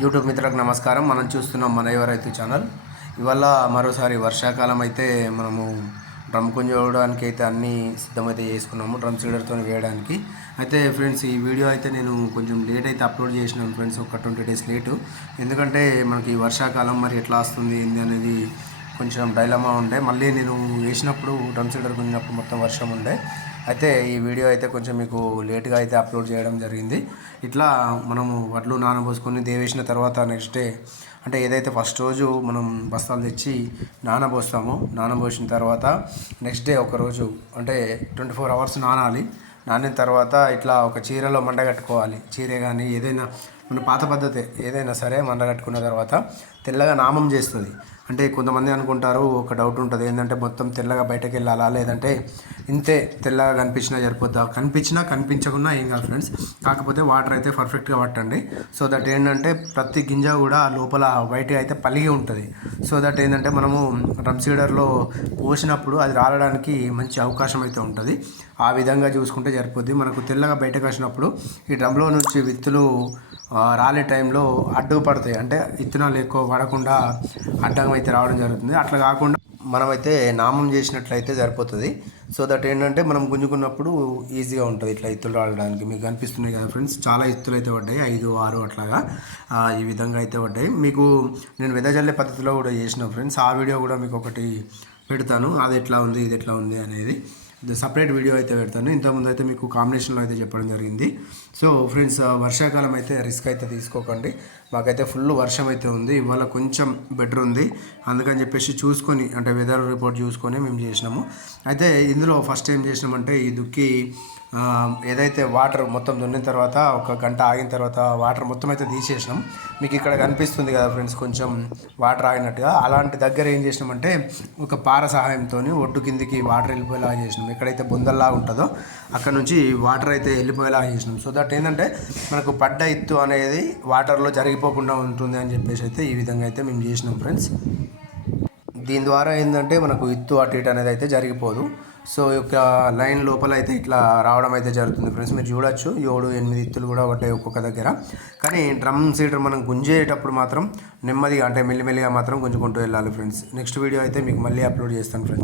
YouTube మిత్రులకు నమస్కారం. మనం చూస్తున్నాం మన యువ రైతు ఛానల్. ఇవాళ మరోసారి వర్షాకాలం అయితే మనము డ్రమ్ కొయ్యడానికి అయితే అన్నీ సిద్ధమైతే చేసుకున్నాము, డ్రమ్ సీడర్తో వేయడానికి. అయితే ఫ్రెండ్స్, ఈ వీడియో అయితే నేను కొంచెం లేట్ అయితే అప్లోడ్ చేసినాను ఫ్రెండ్స్, ఒక 20 డేస్ లేటు. ఎందుకంటే మనకి వర్షాకాలం మరి ఎట్లా వస్తుంది ఏంది అనేది కొంచెం డైలమా ఉండే. మళ్ళీ నేను వేసినప్పుడు డ్రమ్ సీడర్ కొన్నప్పుడు మొత్తం వర్షం ఉండే. అయితే ఈ వీడియో అయితే కొంచెం మీకు లేట్గా అయితే అప్లోడ్ చేయడం జరిగింది. ఇట్లా మనము వడ్లు నానబోసుకొని దేవేసిన తర్వాత నెక్స్ట్ డే, అంటే ఏదైతే ఫస్ట్ రోజు మనం బస్తాలు తెచ్చి నానబోస్తామో, నానబోసిన తర్వాత నెక్స్ట్ డే ఒకరోజు అంటే 24 అవర్స్ నానాలి. నానిన తర్వాత ఇట్లా ఒక చీరలో మండగట్టుకోవాలి. చీరే కానీ ఏదైనా మన పాత పద్ధతి ఏదైనా సరే మండగట్టుకున్న తర్వాత తెల్లగా నామం చేస్తుంది. అంటే కొంతమంది అనుకుంటారు, ఒక డౌట్ ఉంటుంది ఏంటంటే మొత్తం తెల్లగా బయటకు వెళ్ళాలా, లేదంటే ఇంతే తెల్లగా కనిపించినా సరిపోద్దా? కనిపించకున్నా ఏం కాదు ఫ్రెండ్స్. కాకపోతే వాటర్ అయితే పర్ఫెక్ట్గా పట్టండి. సో దట్ ఏంటంటే ప్రతి గింజ కూడా లోపల బయట అయితే పలిగి ఉంటుంది. సో దట్ ఏంటంటే మనము డ్రమ్ సీడర్లో పోసినప్పుడు అది రాలడానికి మంచి అవకాశం అయితే ఉంటుంది. ఆ విధంగా చూసుకుంటే సరిపోద్ది. మనకు తెల్లగా బయటకు వచ్చినప్పుడు ఈ డ్రమ్లో నుంచి విత్తులు రాలే టైంలో అడ్డు పడతాయి. అంటే విత్తనాలు ఎక్కువ పడకుండా అడ్డంగా అయితే రావడం జరుగుతుంది. అట్లా కాకుండా మనమైతే నామం చేసినట్లయితే సరిపోతుంది. సో దట్ ఏంటంటే మనం గుంజుకున్నప్పుడు ఈజీగా ఉంటుంది ఇట్లా ఇత్తులు రావడానికి. మీకు కనిపిస్తున్నాయి కదా ఫ్రెండ్స్, చాలా ఇత్తులు అయితే పడ్డాయి, 5, 6 అట్లాగా ఈ విధంగా అయితే పడ్డాయి. మీకు నేను వెదజల్లే పద్ధతిలో కూడా చేసిన ఫ్రెండ్స్, ఆ వీడియో కూడా మీకు ఒకటి పెడతాను. అది ఎట్లా ఉంది, ఇది ఎట్లా ఉంది అనేది సపరేట్ వీడియో అయితే పెడతాను. ఇంతకుముందు అయితే మీకు కాంబినేషన్లో అయితే చెప్పడం జరిగింది. సో ఫ్రెండ్స్, వర్షాకాలం అయితే రిస్క్ అయితే తీసుకోకండి. మాకైతే ఫుల్ వర్షం అయితే ఉంది. ఇవాళ కొంచెం బెటర్ ఉంది, అందుకని చెప్పేసి చూసుకొని, అంటే వెదర్ రిపోర్ట్ చూసుకొని మేము చేసినాము. అయితే ఇందులో ఫస్ట్ ఏం చేసినామంటే ఈ దుక్కి ఏదైతే వాటర్ మొత్తం దున్నిన తర్వాత 1 గంట ఆగిన తర్వాత వాటర్ మొత్తం అయితే తీసేసినాం. మీకు ఇక్కడ కనిపిస్తుంది కదా ఫ్రెండ్స్, కొంచెం వాటర్ ఆగినట్టుగా. అలాంటి దగ్గర ఏం చేసినామంటే ఒక పార సహాయంతో ఒడ్డు కిందికి వాటర్ వెళ్ళిపోయేలా చేసినాం. ఎక్కడైతే బొందల్లా ఉంటుందో అక్కడ నుంచి వాటర్ అయితే వెళ్ళిపోయేలా చేసినాం. సో దట్ ఏంటంటే మనకు పడ్డ ఇత్తు అనేది వాటర్లో జరిగిపోకుండా ఉంటుంది అని చెప్పేసి అయితే ఈ విధంగా అయితే మేము చేసినాం ఫ్రెండ్స్. దీని ద్వారా ఏంటంటే మనకు ఇత్తు అటు ఇటు అనేది అయితే జరిగిపోదు. సో ఈ యొక్క లైన్ లోపల అయితే ఇట్లా రావడం అయితే జరుగుతుంది ఫ్రెండ్స్. మీరు చూడొచ్చు 7, 8 ఇత్తులు కూడా పడ్డాయి ఒక్కొక్క దగ్గర. కానీ డ్రమ్ సీడర్ మనం గుంజేటప్పుడు మాత్రం నెమ్మదిగా, అంటే మెల్లిమెల్లిగా మాత్రం గుంజుకుంటూ వెళ్ళాలి ఫ్రెండ్స్. నెక్స్ట్ వీడియో అయితే మీకు మళ్ళీ అప్లోడ్ చేస్తాను ఫ్రెండ్స్.